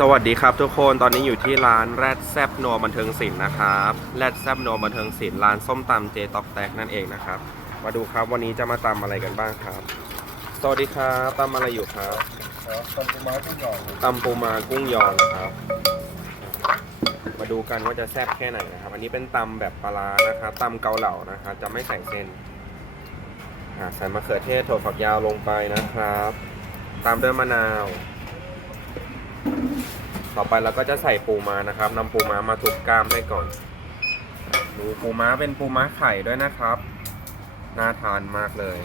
สวัสดีครับทุกคนตอนนี้อยู่ที่ร้านแรดแซบนัวบันเทิงศิลป์นะครับแรดแซบนัวบันเทิงศิลป์ร้านส้มตำเจตอกแตกนั่นเองนะครับ มาดูครับวันนี้จะมาตำอะไรกันบ้างครับ สวัสดีครับตำอะไรอยู่ครับตำปูม้ากุ้งหยองตำปูมากุ้งยองครับ มาดูกันว่าจะแซ่บแค่ไหนนะครับ อันนี้เป็นตำแบบปลาร้านะครับตำเกาเหลานะครับจะไม่ใส่เส้นอ่าใส่มะเขือเทศถั่วฝักยาวลงไปนะครับ ตามด้วยมะนาว ต่อไปเราก็จะใส่ปูม้านะครับนำปูม้ามาทุบกล้ามให้ก่อน ดูปูม้าเป็นปูม้าไข่ด้วยนะครับ น่าทานมากเลย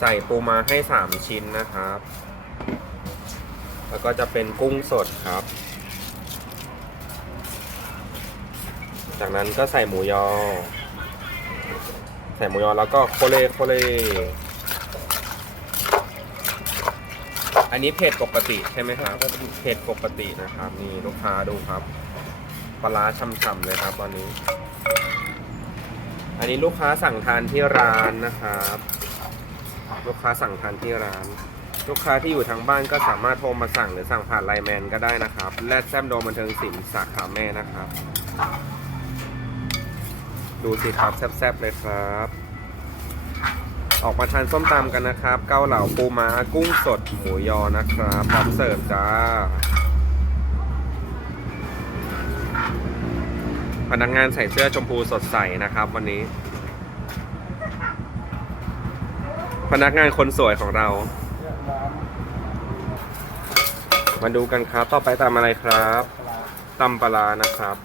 ใส่ปูม้าให้ 3 ชิ้นนะครับ แล้วก็จะเป็นกุ้งสดครับ จากนั้นก็ใส่หมูยอ ใส่หมูยอแล้วก็โคเลโคเล อันนี้เผ็ดปกติใช่ไหมครับเผ็ดปกตินะครับ นี่ลูกค้าดูครับ ปลาร้าช่ำๆเลยครับตอนนี้ อันนี้ลูกค้าสั่งทานที่ร้านนะครับ ลูกค้าสั่งทานที่ร้าน ลูกค้าที่อยู่ทางบ้านก็สามารถโทรมาสั่งหรือสั่งผ่านไลน์แมนก็ได้นะครับ แลดแซมโดมบันเทิงสินสาขาแม่นะครับ ดูสิครับแซ่บๆเลยครับ ออกมาทานส้มตำกันนะครับ เกาเหลาปูม้ากุ้งสดหมูยอนะครับพร้อมเสิร์ฟจ้า พนักงานใส่เสื้อชมพูสดใสนะครับวันนี้ พนักงานคนสวยของเรา มาดูกันครับ ต่อไปตำอะไรครับตำปลานะครับ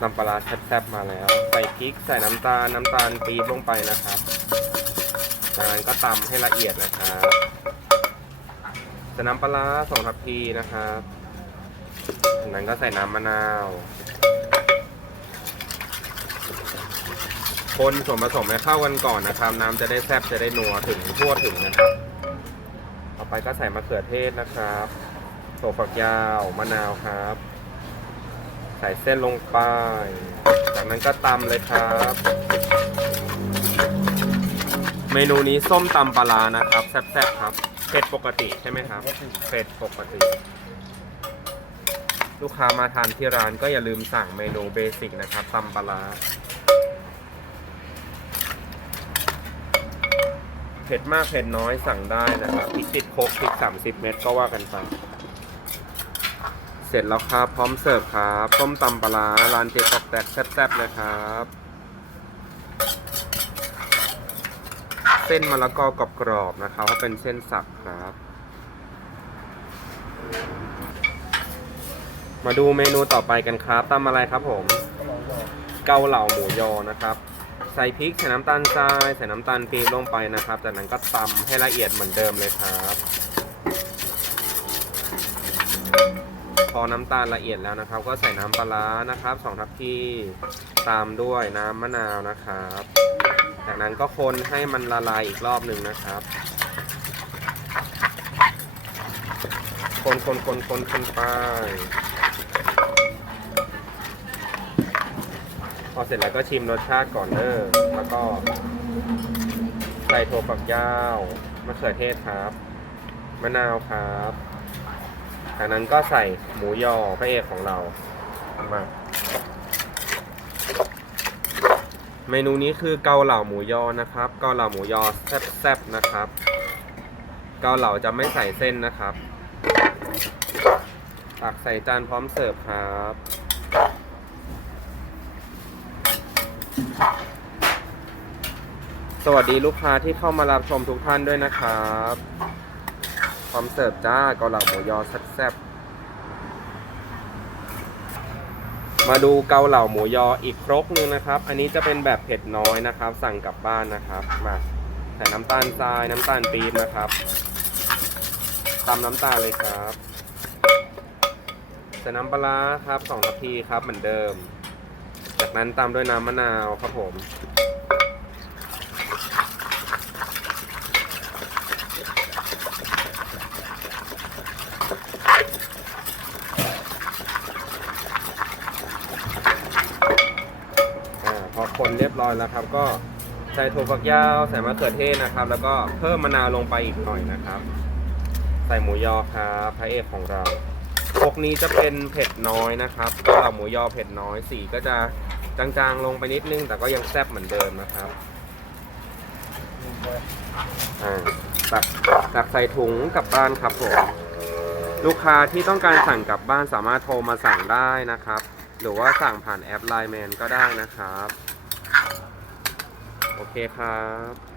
ตำปลาร้าแซ่บๆมาแล้ว ใส่พริกใส่น้ำตาลน้ำตาลปี๊บลงไปนะครับ จากนั้นก็ตำให้ละเอียดนะครับใส่น้ำปลาสองทัพพีนะครับจากนั้นก็ใส่น้ำมะนาว คนส่วนผสมให้เข้ากันก่อนนะครับ น้ำจะได้แซ่บจะได้นัวถึงทั่วถึงนะครับ ต่อไปก็ใส่มะเขือเทศนะครับถั่วฝักยาวมะนาวครับ ใส่เส้นลงไป จากนั้นก็ตำเลยครับ เมนูนี้ส้มตำปลาร้านะครับแซ่บๆครับเผ็ดปกติใช่ไหมครับเผ็ดปกติ ลูกค้ามาทานที่ร้านก็อย่าลืมสั่งเมนูเบสิกนะครับตำปลาร้าเผ็ดมากเผ็ดน้อยสั่งได้นะครับพริกติดโคกพริก30เม็ดก็ว่ากันไปเสร็จแล้วครับ พร้อมเสิร์ฟครับต้มตำปลาร้าร้านเจ๊ตอกแตกแซ่บๆเลยครับ ส้นมะละกอกรอบๆนะครับเพราะเป็นเส้นสับครับ มาดูเมนูต่อไปกันครับตำอะไรครับผม เกาเหลาหมูยอนะครับ ใส่พริกใส่น้ำตาลทรายใส่น้ำตาลปี๊บลงไปนะครับ จากนั้นก็ตำให้ละเอียดเหมือนเดิมเลยครับ พอน้ำตาลละเอียดแล้วนะครับ ก็ใส่น้ำปลาร้านะครับสองทัพพีตามด้วยน้ำมะนาวนะครับ จากนั้นก็คนให้มันละลายอีกรอบหนึ่งนะครับ คนคนคนคนคนไปพอเสร็จแล้วก็ชิมรสชาติก่อนเด้อแล้วก็ใส่ถั่วฝักยาวมะเขือเทศครับ มะนาวครับจากนั้นก็ใส่หมูยอพระเอกของเรามา เมนูนี้คือเกาเหลาหมูยอนะครับ เกาเหลาหมูยอแซ่บๆนะครับ เกาเหลาจะไม่ใส่เส้นนะครับ ตักใส่จานพร้อมเสิร์ฟครับสวัสดีลูกค้าที่เข้ามารับชมทุกท่านด้วยนะครับ พร้อมเสิร์ฟจ้าเกาเหลาหมูยอแซ่บๆ มาดูเกาเหลาหมูยออีกครกหนึงนะครับ อันนี้จะเป็นแบบเผ็ดน้อยนะครับ สั่งกลับบ้านนะครับมาใส่น้ำตาลทรายน้ำตาลปี๊บนะครับตำน้ำตาลเลยครับใส่น้ำปลาร้าครับสองทัพพีครับเหมือนเดิม จากนั้นตามด้วยน้ำมะนาวครับผม คนเรียบร้อยแล้วครับ ก็ใส่ถั่วฝักยาวใส่มะเขือเทศนะครับ แล้วก็เพิ่มมะนาวลงไปอีกหน่อยนะครับ ใส่หมูยอครับพระเอกของเราพวกนี้จะเป็นเผ็ดน้อยนะครับก็หมูยอเผ็ดน้อยสีก็จะจางๆลงไปนิดนึง แต่ก็ยังแซ่บเหมือนเดิมนะครับอ่าตักตักใส่ถุงกลับบ้านครับผมลูกค้าที่ต้องการสั่งกลับบ้านสามารถโทรมาสั่งได้นะครับ หรือว่าสั่งผ่านแอปไลน์แมนก็ได้นะครับ โอเคครับ